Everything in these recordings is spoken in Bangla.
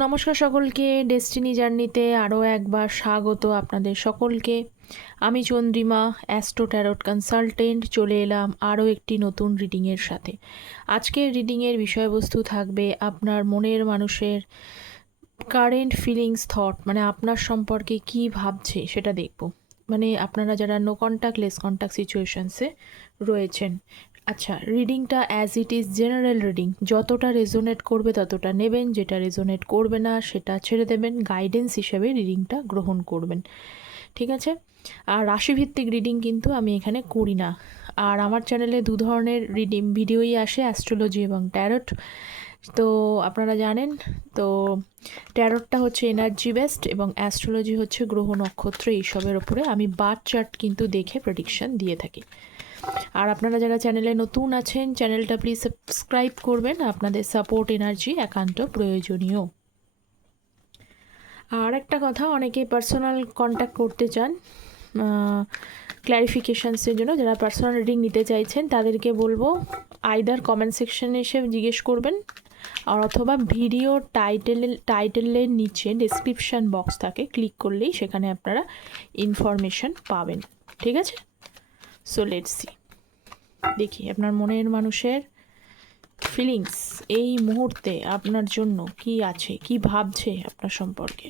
নমস্কার সকলকে ডেস্টিনি জার্নিতে আরও একবার স্বাগত আপনাদের সকলকে। আমি চন্দ্রিমা অ্যাস্ট্রো ট্যারট কনসালটেন্ট চলে এলাম আরও একটি নতুন রিডিংয়ের সাথে। আজকের রিডিংয়ের বিষয়বস্তু থাকবে আপনার মনের মানুষের কারেন্ট ফিলিংস থট মানে আপনার সম্পর্কে কি ভাবছে সেটা দেখব। মানে আপনারা যারা নো কন্ট্যাক্ট লেস কন্ট্যাক্ট সিচুয়েশানসে রয়েছেন আচ্ছা রিডিংটা as it is general reading যতটা রেজোনেট করবে ততটা নেবেন, যেটা রেজোনেট করবে না সেটা ছেড়ে দেবেন গাইডেন্স হিসেবে রিডিংটা গ্রহণ করবেন। ঠিক আছে? আর রাশিভিত্তিক রিডিং কিন্তু আমি এখানে করি না। আর আমার চ্যানেলে দু ধরনের রিডিং ভিডিওই আসে অ্যাস্ট্রোলজি এবং ট্যারট তো আপনারা জানেন, তো ট্যারটটা হচ্ছে এনার্জি বেস্ট এবং অ্যাস্ট্রোলজি হচ্ছে গ্রহ নক্ষত্র, এইসবের ওপরে আমি বার চার্ট কিন্তু দেখে প্রেডিকশন দিয়ে থাকি। আর আপনারা যারা চ্যানেলে নতুন আছেন চ্যানেলটা প্লিজ সাবস্ক্রাইব করবেন। আপনাদের সাপোর্ট এনার্জি একান্ত প্রয়োজনীয়। আর একটা কথা, অনেকে পার্সোনাল কন্ট্যাক্ট করতে চান ক্ল্যারিফিকেশানসের জন্য, যারা পার্সোনাল রিডিং নিতে চাইছেন, তাদেরকে বলব আইদার কমেন্ট সেকশনে এসে জিজ্ঞেস করবেন, আর অথবা ভিডিও টাইটেলের টাইটেলের নিচে ডিসক্রিপশান বক্স থাকে ক্লিক করলেই সেখানে আপনারা ইনফরমেশন পাবেন। ঠিক আছে? সো লেট সি দেখি, আপনার মনের মানুষের ফিলিংস এই মুহূর্তে আপনার জন্য কি আছে, কি ভাবছে আপনার সম্পর্কে?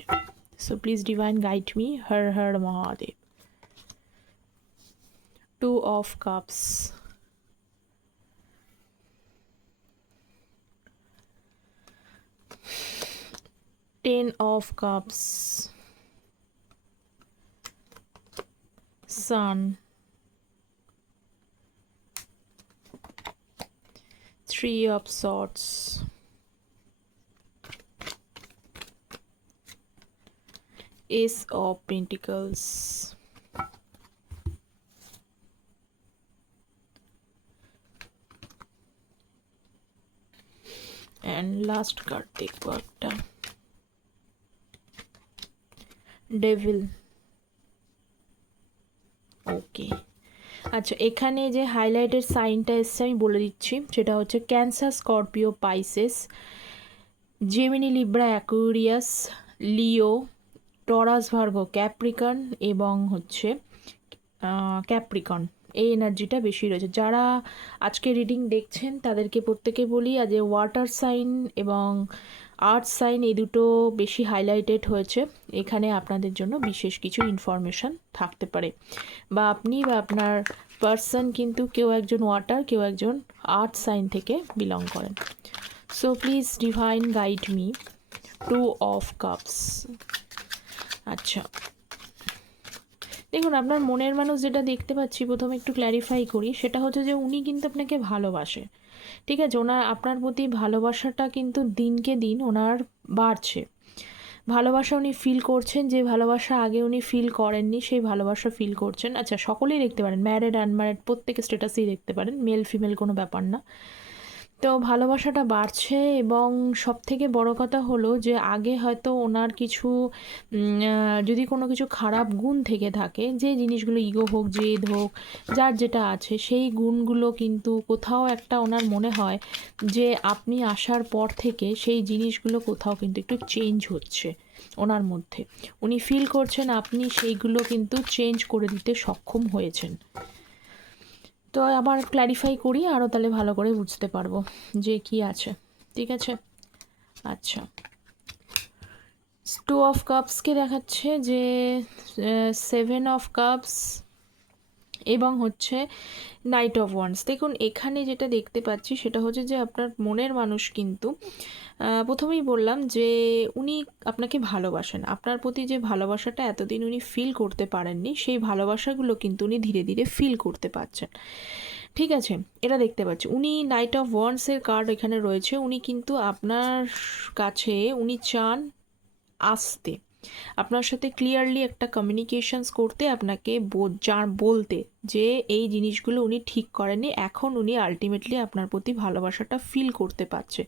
So please divine guide me Har Har Mahadev. Two of cups ten of cups sun. three of swords ace of pentacles and last card দেখবো একটা ডেভিল ওকে আচ্ছা এখানে যে হাইলাইটের সাইনটা এসছে, আমি বলে দিচ্ছি। সেটা হচ্ছে Cancer Scorpio Pisces Gemini Libra Aquarius Leo Taurus Virgo Capricorn এবং হচ্ছে ক্যাপ্রিকন এই এনার্জিটা বেশি রয়েছে। যারা আজকে রিডিং দেখছেন, তাদেরকে প্রত্যেকে বলি আজ ওয়াটার সাইন এবং আর্থ সাইন এই দুটো বেশি হাইলাইটেড হয়েছে। এখানে আপনাদের জন্য বিশেষ কিছু ইনফরমেশান থাকতে পারে। বা আপনি বা আপনার পার্সন কিন্তু কেউ একজন ওয়াটার, কেউ একজন আর্থ সাইন থেকে বিলং করেন। So please divine guide me two of cups. আচ্ছা। দেখুন, আপনার মনের মানুষ যেটা দেখতে পাচ্ছি, প্রথমে একটু ক্ল্যারিফাই করি, সেটা হচ্ছে যে উনি কিন্তু আপনাকে ভালোবাসে। ঠিক আছে? ওনার, আপনার প্রতি ভালোবাসাটা কিন্তু দিনকে দিন ওনার বাড়ছে। ভালোবাসা উনি ফিল করছেন, যে ভালোবাসা আগে উনি ফিল করেননি, সেই ভালোবাসা ফিল করছেন। আচ্ছা সকলেই দেখতে পারেন ম্যারেড আনম্যারেড প্রত্যেকে স্ট্যাটাসেই দেখতে পারেন মেল ফিমেল কোনো ব্যাপার না। তো ভালোবাসাটা বাড়ছে এবং সব থেকে বড় কথা হলো যে আগে হয়তো ওনার কিছু যদি কোনো কিছু খারাপ গুণ থেকে থাকে, যে জিনিসগুলো ইগো হোক জেদ হোক, যার যেটা আছে, সেই গুণগুলো কিন্তু কোথাও একটা ওনার মনে হয় যে আপনি আসার পর থেকে সেই জিনিসগুলো কোথাও কিন্তু একটু চেঞ্জ হচ্ছে ওনার মধ্যে। উনি ফিল করছেন আপনি সেইগুলো কিন্তু চেঞ্জ করে দিতে সক্ষম হয়েছেন। তো আবার ক্ল্যারিফাই করি আরও তাহলে ভালো করে বুঝতে পারব যে কি আছে, ঠিক আছে? আচ্ছা। টু অফ কাপসকে দেখাচ্ছে যে সেভেন অফ কাপস এবং হচ্ছে নাইট অফ ওয়ান্স দেখুন, এখানে যেটা দেখতে পাচ্ছি সেটা হচ্ছে যে আপনার মনের মানুষ কিন্তু প্রথমেই বললাম যে উনি আপনাকে ভালোবাসেন। আপনার প্রতি যে ভালোবাসাটা এতদিন উনি ফিল করতে পারেননি, সেই ভালোবাসাগুলো কিন্তু উনি ধীরে ধীরে ফিল করতে পারছেন। ঠিক আছে, এটা দেখতে পাচ্ছি। উনি নাইট অফ ওয়ান্সের কার্ড এখানে রয়েছে। উনি কিন্তু আপনার কাছে, উনি চান আসতে। আপনার সাথে ক্লিয়ারলি একটা কমিউনিকেশনস করতে, আপনাকে যা বলতে। যে এই জিনিসগুলো উনি ঠিক করেননি এখন উনি আলটিমেটলি আপনার প্রতি ভালোবাসাটা ফিল করতে পারছে।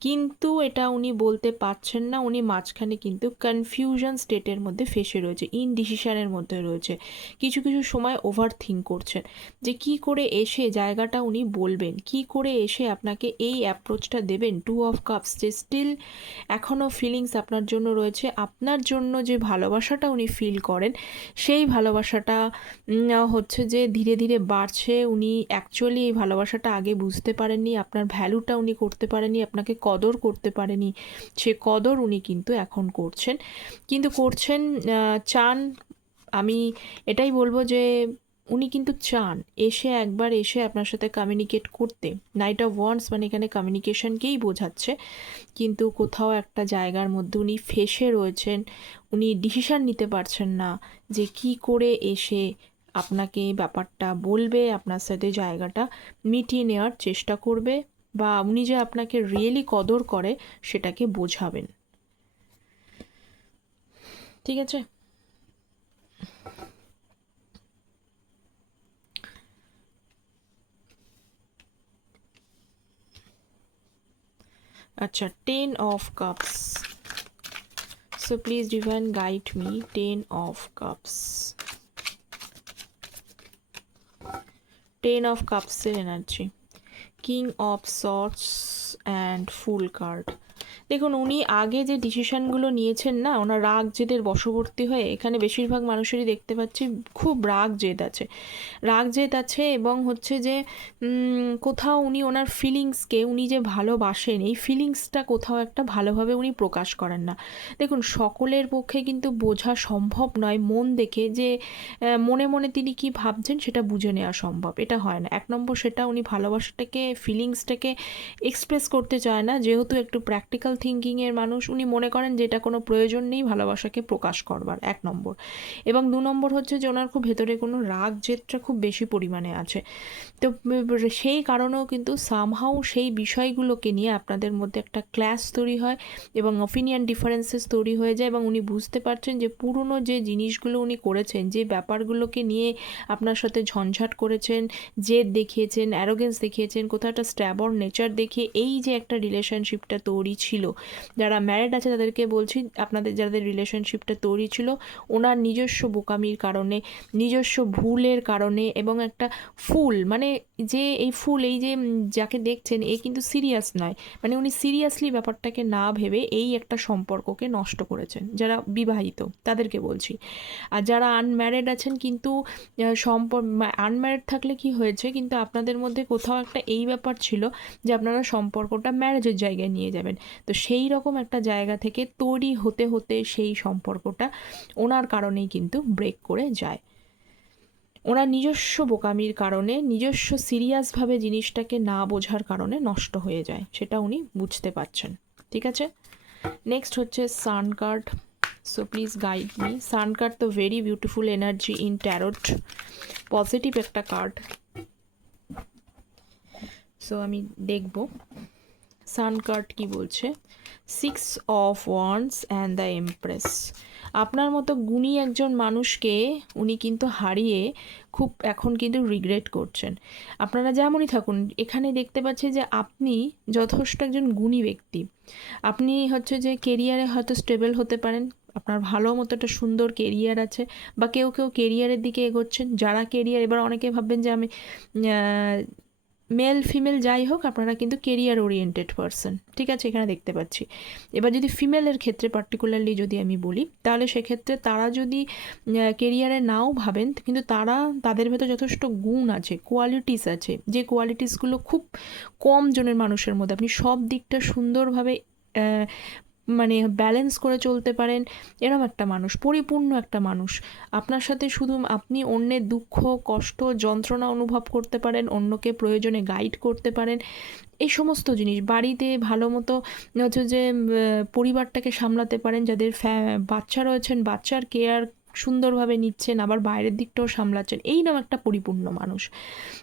কিন্তু এটা উনি বলতে পারছেন না উনি মাঝখানে কিন্তু কনফিউশন স্টেটের মধ্যে ফেসে রয়েছে ইনডিসিশনের মধ্যে রয়েছে। কিছু কিছু সময় ওভার থিঙ্ক করছেন যে কি করে এসে জায়গাটা উনি বলবেন কি করে এসে আপনাকে এই অ্যাপ্রোচটা দেবেন টু অফ কাপস যে স্টিল এখনও ফিলিংস আপনার জন্য রয়েছে আপনার জন্য যে ভালোবাসাটা উনি ফিল করেন সেই ভালোবাসাটা উম, হচ্ছে যে ধীরে ধীরে বাড়ছে, উনি অ্যাকচুয়ালি এই ভালোবাসাটা আগে বুঝতে পারেননি, আপনার ভ্যালুটা উনি করতে পারেনি আপনাকে কদর করতে পারেনি সে কদর উনি কিন্তু এখন করছেন। কিন্তু করছেন চান, আমি এটাই বলব যে উনি কিন্তু চান এসে একবার এসে আপনার সাথে কমিউনিকেট করতে। নাইট অফ ওয়ান্স মানে এখানে কমিউনিকেশনকেই বোঝাচ্ছে, কিন্তু কোথাও একটা জায়গার মধ্যে উনি ফেসে রয়েছেন, উনি ডিসিশান নিতে পারছেন না যে কি করে এসে আপনাকে ব্যাপারটা বলবে, আপনার সাথে জায়গাটা মিটিয়ে নেওয়ার চেষ্টা করবে বা উনি যে আপনাকে রিয়েলি কদর করে সেটাকে বোঝাবেন। ঠিক আছে? আচ্ছা ten of cups so please divine guide me ten of cups ten of কাপসের energy king of swords and fool card দেখুন, উনি আগে যে ডিসিশনগুলো নিয়েছেন না, ওনার রাগ জেদের বশবর্তী হয়ে এখানে বেশিরভাগ মানুষেরই দেখতে পাচ্ছি খুব রাগ জেদ আছে। রাগ জেদ আছে এবং হচ্ছে যে কোথাও উনি ওনার ফিলিংসকে উনি যে ভালোবাসেন, এই ফিলিংসটা কোথাও একটা ভালোভাবে উনি প্রকাশ করেন না। দেখুন, সকলের পক্ষে কিন্তু বোঝা সম্ভব নয় মন দেখে যে মনে মনে তিনি কি ভাবছেন সেটা বুঝে নেওয়া সম্ভব। এটা হয় না। এক নম্বর সেটা উনি ভালোবাসাটাকে ফিলিংসটাকে এক্সপ্রেস করতে চায় না, যেহেতু একটু প্র্যাকটিক্যাল থিঙ্কিংয়ের মানুষ, উনি মনে করেন যে এটা কোনো প্রয়োজন নেই ভালোবাসাকে প্রকাশ করবার, এক নম্বর। এবং দু নম্বর হচ্ছে যে ওনার খুব ভেতরে কোনো রাগ জেদটা খুব বেশি পরিমাণে আছে। তো সেই কারণেও কিন্তু সামহাও সেই বিষয়গুলোকে নিয়ে আপনাদের মধ্যে একটা ক্ল্যাশ তৈরি হয় এবং অপিনিয়ন ডিফারেন্সেস তৈরি হয়ে যায় এবং উনি বুঝতে পারছেন যে পুরনো যে জিনিসগুলো উনি করেছেন, যে ব্যাপারগুলোকে নিয়ে আপনার সাথে ঝঞ্ঝাট করেছেন, জেদ দেখিয়েছেন অ্যারোগেন্স দেখিয়েছেন, কোথাও একটা স্ট্যাবর নেচার দেখিয়ে এই যে একটা রিলেশনশিপটা তৈরি ছিল যারা ম্যারিড আছে তাদেরকে বলছি, আপনাদের যাদের রিলেশনশিপটা তৈরি ছিল, ওনার নিজস্ব বোকামির কারণে, নিজস্ব ভুলের কারণে এবং একটা ফুল মানে যে এই ফুল, এই যে যাকে দেখছেন, এ কিন্তু সিরিয়াস নয়। মানে উনি সিরিয়াসলি ব্যাপারটাকে না ভেবে এই একটা সম্পর্ককে নষ্ট করেছেন, যারা বিবাহিত, তাদেরকে বলছি। আর যারা আনম্যারিড আছেন কিন্তু সম্পর্ক আনম্যারিড থাকলে কি হয়েছে, কিন্তু আপনাদের মধ্যে কোথাও একটা এই ব্যাপার ছিল যে আপনারা সম্পর্কটা ম্যারেজের জায়গায় নিয়ে যাবেন। তো সেই রকম একটা জায়গা থেকে তৈরি হতে হতে সেই সম্পর্কটা ওনার কারণেই কিন্তু ব্রেক করে যায়। ওনার নিজস্ব বোকামির কারণে, নিজস্ব সিরিয়াসভাবে জিনিসটাকে না বোঝার কারণে নষ্ট হয়ে যায়, সেটা উনি বুঝতে পারছেন। ঠিক আছে? নেক্সট হচ্ছে sun card so please guide me sun card তো very beautiful energy in tarot positive একটা কার্ড সো আমি দেখব। সান কার্ড কি বলছে? Six of wands and the empress. আপনার মতো গুণী একজন মানুষকে উনি কিন্তু হারিয়ে খুব এখন কিন্তু রিগ্রেট করছেন। আপনারা যেমনই থাকুন, এখানে দেখতে পাচ্ছি যে আপনি যথেষ্ট একজন গুণী ব্যক্তি। আপনি হচ্ছে যে কেরিয়ারে হয়তো স্টেবল হতে পারেন, আপনার ভালো মতো একটা সুন্দর কেরিয়ার আছে, বা কেউ কেউ কেরিয়ারের দিকে এগোচ্ছেন, যারা কেরিয়ার এবার অনেকে ভাববেন যে আমি মেল ফিমেল যাই হোক, আপনারা কিন্তু কেরিয়ার ওরিয়েন্টেড পারসন ঠিক আছে? এখানে দেখতে পাচ্ছি। এবার যদি ফিমেলের ক্ষেত্রে পার্টিকুলারলি যদি আমি বলি, তাহলে সেক্ষেত্রে তারা যদি কেরিয়ারে নাও ভাবেন, কিন্তু তারা, তাদের ভেতর যথেষ্ট গুণ আছে কোয়ালিটিস আছে। যে কোয়ালিটিসগুলো খুব কম জনের মানুষের মধ্যে, আপনি সব দিকটা সুন্দরভাবে মানে ব্যালেন্স করে চলতে পারেন, এরম একটা মানুষ, পরিপূর্ণ একটা মানুষ। আপনার সাথে শুধু আপনি অন্যের দুঃখ, কষ্ট, যন্ত্রণা অনুভব করতে পারেন, অন্যকে প্রয়োজনে গাইড করতে পারেন। এই সমস্ত জিনিস, বাড়িতে ভালো মতো হচ্ছে যে পরিবারটাকে সামলাতে পারেন, যাদের ফ্যা, বাচ্চা রয়েছেন, বাচ্চার কেয়ার সুন্দরভাবে নিচ্ছেন, আবার বাইরের দিকটাও সামলাচ্ছেন। এই নাম একটা পরিপূর্ণ মানুষ।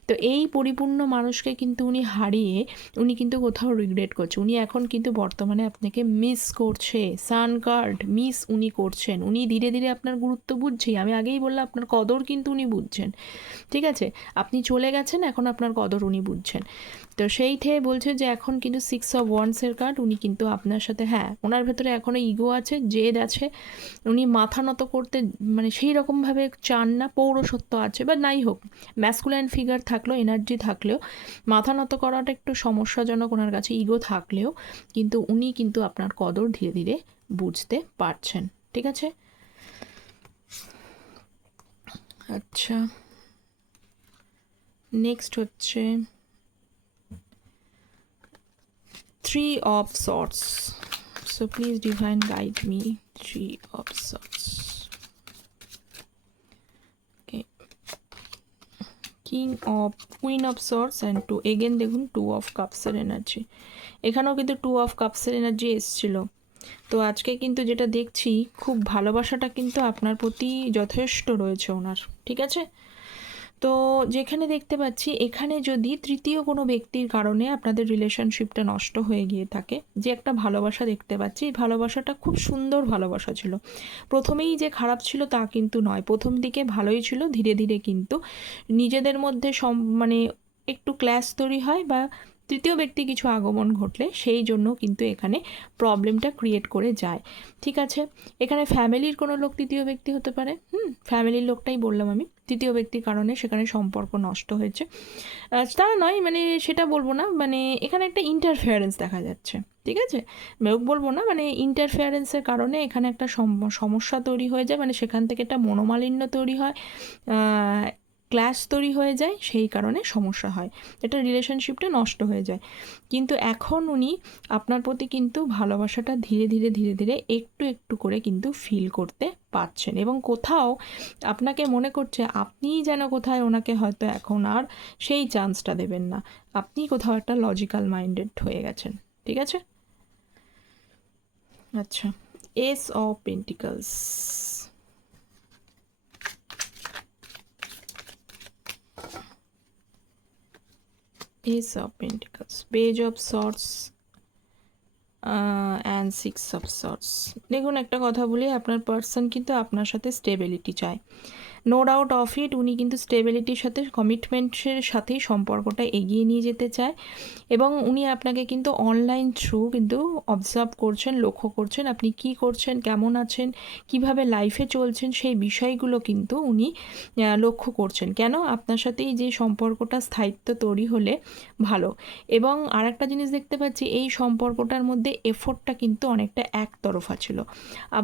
তো এই পরিপূর্ণ মানুষকে কিন্তু উনি হারিয়ে উনি কিন্তু কোথাও রিগ্রেট করছে। উনি এখন কিন্তু বর্তমানে আপনাকে মিস করছে। সান কার্ড মিস উনি করছেন। উনি ধীরে ধীরে আপনার গুরুত্ব বুঝছেই। আমি আগেই বললাম, আপনার কদর কিন্তু উনি বুঝছেন। ঠিক আছে? আপনি চলে গেছেন, এখন আপনার কদর উনি বুঝছেন। তো সেই থেকে বলছে যে, এখন কিন্তু সিক্স অফ ওয়ান্সের কার্ড উনি কিন্তু আপনার সাথে হ্যাঁ ওনার ভেতরে এখনও ইগো আছে জেদ আছে। উনি মাথা নত করতে মানে সেই রকমভাবে চান না পৌরসত্ব আছে বা নাই হোক। ম্যাসকুলাইন ফিগার থাকলেও এনার্জি থাকলেও, মাথা নত করাটা একটু সমস্যাজনক ওনার কাছে ইগো থাকলেও, কিন্তু উনি কিন্তু আপনার কদর ধীরে ধীরে বুঝতে পারছেন। ঠিক আছে? আচ্ছা। নেক্সট হচ্ছে three of swords so please divine guide me three of swords king of queen of swords and two again দেখুন টু অফ কাপসের এনার্জি এখানেও কিন্তু টু অফ কাপসের এনার্জি এসছিল। তো আজকে কিন্তু যেটা দেখছি, খুব ভালোবাসাটা কিন্তু আপনার প্রতি যথেষ্ট রয়েছে ওনার, ঠিক আছে? তো যেখানে দেখতে পাচ্ছি, এখানে যদি তৃতীয় কোনো ব্যক্তির কারণে আপনাদের রিলেশনশিপটা নষ্ট হয়ে গিয়ে থাকে, যে একটা ভালোবাসা দেখতে পাচ্ছি, এই ভালোবাসাটা খুব সুন্দর ভালোবাসা ছিল। প্রথমেই যে খারাপ ছিল তা কিন্তু নয়। প্রথম দিকে ভালোই ছিল, ধীরে ধীরে কিন্তু নিজেদের মধ্যে সম মানে একটু ক্ল্যাশ তৈরি হয় বা তৃতীয় ব্যক্তি কিছু আগমন ঘটলে সেই জন্য কিন্তু এখানে প্রবলেমটা ক্রিয়েট করে যায়। ঠিক আছে? এখানে ফ্যামিলির কোনো লোক তৃতীয় ব্যক্তি হতে পারে? হুম ফ্যামিলির লোকটাই বললাম আমি। তৃতীয় ব্যক্তির কারণে সেখানে সম্পর্ক নষ্ট হয়েছে। তা নয় মানে সেটা বলব না মানে এখানে একটা ইন্টারফেয়ারেন্স দেখা যাচ্ছে। ঠিক আছে? লোক বলব না মানে ইন্টারফেয়ারেন্সের কারণে এখানে একটা সম- সমস্যা তৈরি হয়ে যায় মানে সেখান থেকে একটা মনোমালিন্য তৈরি হয়। ক্লাস তৈরি হয়ে যায়, সেই কারণে সমস্যা হয়। এটা রিলেশনশিপটা নষ্ট হয়ে যায়। কিন্তু এখন উনি আপনার প্রতি কিন্তু ভালোবাসাটা ধীরে ধীরে ধীরে ধীরে একটু একটু করে কিন্তু ফিল করতে পারছেন এবং কোথাও আপনাকে মনে করছে আপনিই যেন কোথায় ওনাকে হয়তো এখন আর সেই চান্সটা দেবেন না। আপনি কোথাও একটা লজিক্যাল মাইন্ডেড হয়ে গেছেন, ঠিক আছে? আচ্ছা ace of pentacles Ace of Pentacles, Page of Swords, and six of swords দেখুন একটা কথা বলি আপনার পার্সন কিন্তু আপনার সাথে স্টেবিলিটি চায়। নো ডাউট অফ ইট উনি কিন্তু স্টেবিলিটির সাথে কমিটমেন্টের সাথেই সম্পর্কটা এগিয়ে নিয়ে যেতে চায়। এবং উনি আপনাকে কিন্তু অনলাইন থ্রু কিন্তু অবজার্ভ করছেন, লক্ষ্য করছেন, আপনি কি করছেন, কেমন আছেন, কীভাবে লাইফে চলছেন, সেই বিষয়গুলো কিন্তু উনি লক্ষ্য করছেন। কেন? আপনার সাথেই যে সম্পর্কটা স্থায়িত্ব তৈরি হলে ভালো। এবং আর একটা জিনিস দেখতে পাচ্ছি, এই সম্পর্কটার মধ্যে এফোর্টটা কিন্তু অনেকটা একতরফা ছিল।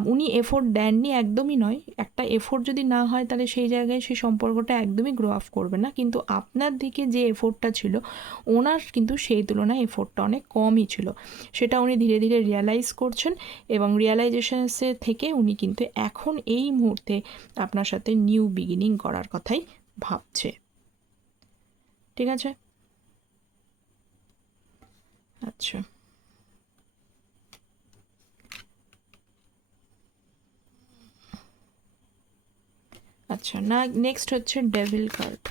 উনি এফোর্ট দেননি, একদমই নয়। একটা এফোর্ট যদি না হয়, তাহলে সেই জায়গায় সেই সম্পর্কটা একদমই গ্রো আপ করবে না। কিন্তু আপনার দিকে যে এফোর্টটা ছিল, ওনার কিন্তু সেই তুলনায় এফোর্টটা অনেক কমই ছিল। সেটা উনি ধীরে ধীরে রিয়ালাইজ করছেন এবং রিয়ালাইজেশনসের থেকে উনি কিন্তু এখন এই মুহূর্তে আপনার সাথে নিউ বিগিনিং করার কথাই ভাবছে। ঠিক আছে? আচ্ছা। আচ্ছা না নেক্সট হচ্ছে devil card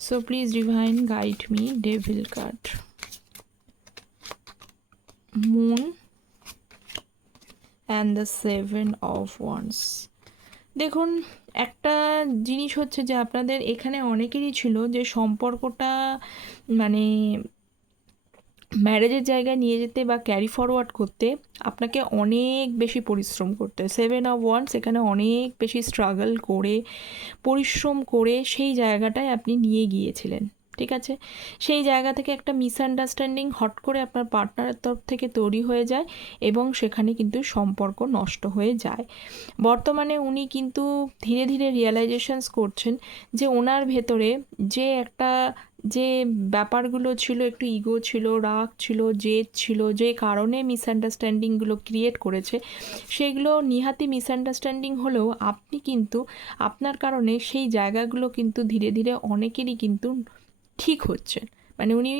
so please divine guide me devil card moon and the seven of wands দেখুন, একটা জিনিস হচ্ছে যে আপনাদের এখানে অনেকেরই ছিল যে সম্পর্কটা মানে ম্যারেজের জায়গায় নিয়ে যেতে বা ক্যারি ফরওয়ার্ড করতে আপনাকে অনেক বেশি পরিশ্রম করতে হয়। সেভেন অফ ওয়ান্স এখানে অনেক বেশি স্ট্রাগল করে, পরিশ্রম করে সেই জায়গাটায় আপনি নিয়ে গিয়েছিলেন, ঠিক আছে? সেই জায়গা থেকে একটা মিসআন্ডারস্ট্যান্ডিং হট করে আপনার পার্টনারের তরফ থেকে তৈরি হয়ে যায় এবং সেখানে কিন্তু সম্পর্ক নষ্ট হয়ে যায়। বর্তমানে উনি কিন্তু ধীরে ধীরে রিয়েলাইজেশনস করছেন যে ওনার ভেতরে যে একটা যে ব্যাপারগুলো ছিল, একটু ইগো ছিল, রাগ ছিল, জেদ ছিল, যে কারণে মিসআন্ডারস্ট্যান্ডিংগুলো ক্রিয়েট করেছে, সেগুলো নিহাতি মিসআন্ডারস্ট্যান্ডিং হলেও আপনি কিন্তু, আপনার কারণে সেই জায়গাগুলো কিন্তু ধীরে ধীরে অনেকেরই কিন্তু ঠিক হচ্ছে। মানে উনি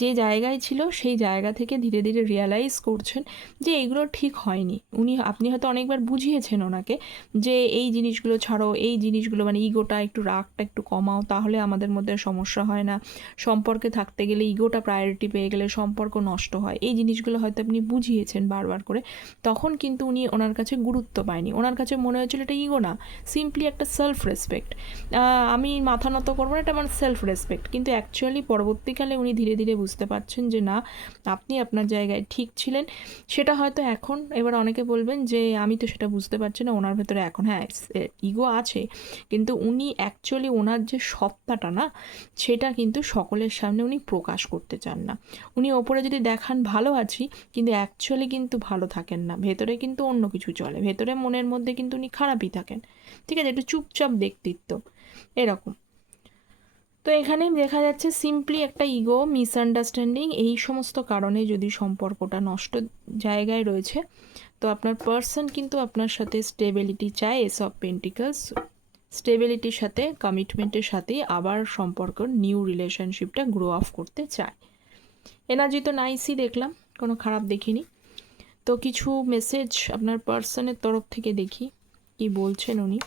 যে জায়গায় ছিল সেই জায়গা থেকে ধীরে ধীরে রিয়ালাইজ করছেন যে এইগুলো ঠিক হয়নি। উনি, আপনি হয়তো অনেকবার বুঝিয়েছেন ওনাকে যে এই জিনিসগুলো ছাড়ো, এই জিনিসগুলো মানে ইগোটা একটু রাগটা একটু কমাও, তাহলে আমাদের মধ্যে সমস্যা হয় না। সম্পর্কে থাকতে গেলে ইগোটা প্রায়োরিটি পেয়ে গেলে সম্পর্ক নষ্ট হয়। এই জিনিসগুলো হয়তো আপনি বুঝিয়েছেন বারবার করে। তখন কিন্তু উনি ওনার কাছে গুরুত্ব পায়নি। ওনার কাছে মনে হয়েছিল এটা ইগো না সিম্পলি একটা সেলফ রেসপেক্ট আমি মাথা নত করব না, এটা আমার সেলফ রেসপেক্ট কিন্তু অ্যাকচুয়ালি পরবর্তীকালে উনি ধীরে ধীরে বুঝতে পারছেন যে না, আপনি আপনার জায়গায় ঠিক ছিলেন। সেটা হয়তো এখন, এবার অনেকে বলবেন যে আমি তো সেটা বুঝতে পারছি না, ওনার ভেতরে এখন হ্যাঁ ইগো আছে। কিন্তু উনি অ্যাকচুয়ালি ওনার যে সত্তাটা না, সেটা কিন্তু সকলের সামনে উনি প্রকাশ করতে চান না। উনি ওপরে যদি দেখান ভালো আছি, কিন্তু অ্যাকচুয়ালি কিন্তু ভালো থাকেন না। ভেতরে কিন্তু অন্য কিছু চলে। ভেতরে মনের মধ্যে কিন্তু উনি খারাপই থাকেন। ঠিক আছে? একটু চুপচাপ ব্যক্তিত্ব। এরকম। তো এখানে দেখা যাচ্ছে সিম্পলি একটা ইগো মিসআন্ডারস্ট্যান্ডিং এই সমস্ত কারণে যদি সম্পর্কটা নষ্ট জায়গায় রয়েছে, তো আপনার পার্সন কিন্তু আপনার সাথে স্টেবিলিটি চায় এসব পেন্টিকালস স্টেবিলিটির সাথে কমিটমেন্টের সাথে আবার সম্পর্ক নিউ রিলেশনশিপটা গ্রো আপ করতে চায়। এনার্জি তো নাইসই দেখলাম, কোনো খারাপ দেখিনি। তো কিছু মেসেজ আপনার পার্সনের তরফ থেকে দেখি, কি বলছেন উনি?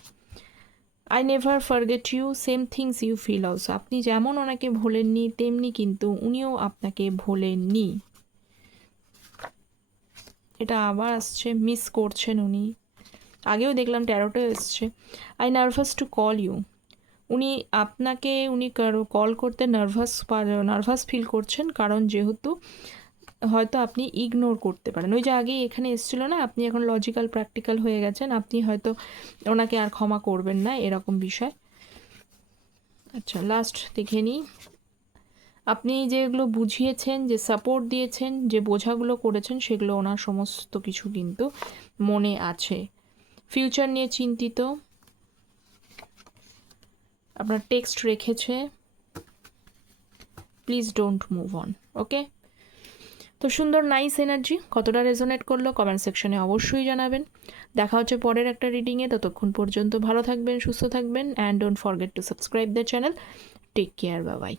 I never forget you same things you feel also আপনি যেমন ওনাকে ভোলেননি, তেমনি কিন্তু উনিও আপনাকে ভোলেননি। এটা আবার আসছে মিস করছেন উনি। আগেও দেখলাম ট্যারোটেও এসছে। I nervous to call you উনি আপনাকে, উনি কল করতে নার্ভাস নার্ভাস ফিল করছেন, কারণ যেহেতু হয়তো আপনি ইগনোর করতে পারেন। ওই যে আগেই এখানে এসেছিল না, আপনি এখন লজিক্যাল প্র্যাকটিক্যাল হয়ে গেছেন, আপনি হয়তো ওনাকে আর ক্ষমা করবেন না এরকম বিষয়। আচ্ছা লাস্ট দেখে নিই। আপনি যেগুলো বুঝিয়েছেন, যে সাপোর্ট দিয়েছেন, যে বোঝাগুলো করেছেন, সেগুলো ওনার সমস্ত কিছু কিন্তু মনে আছে। ফিউচার নিয়ে চিন্তিত। আপনার টেক্সট রেখেছে। Please don't move on okay তো সুন্দর নাইস এনার্জি কতটা রেজোনেট করল কমেন্ট সেকশনে অবশ্যই জানাবেন। দেখা হচ্ছে পরের একটা রিডিংয়ে ততক্ষণ পর্যন্ত ভালো থাকবেন, সুস্থ থাকবেন and don't forget to subscribe the channel take care বা বাই